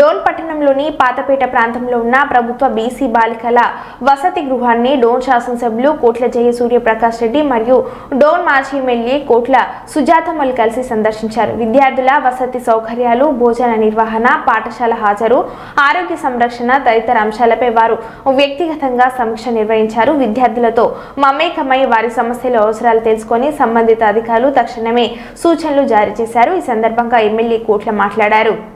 డోన్ పట్టణంలోని పాతపేట ప్రాంతంలో ఉన్న ప్రభుత్వ బీసీ బాలికల వసతి గృహాన్ని డోన్ శాసనసభ్యులు కోట్ల జయసూర్యప్రకాష్ రెడ్డి మరియు డోన్ మాజీ ఎమ్మెల్యే కోట్ల సుజాతమ్మలు కలిసి సందర్శించారు. విద్యార్థుల వసతి సౌకర్యాలు, భోజన నిర్వహణ, పాఠశాల హాజరు, ఆరోగ్య సంరక్షణ తదితర అంశాలపై వారు వ్యక్తిగతంగా సమీక్ష నిర్వహించారు. విద్యార్థులతో మమేకమై వారి సమస్యలు, అవసరాలు తెలుసుకొని సంబంధిత అధికారులు తక్షణమే సూచనలు జారీ చేశారు. ఈ సందర్భంగా ఎమ్మెల్యే కోట్ల మాట్లాడారు.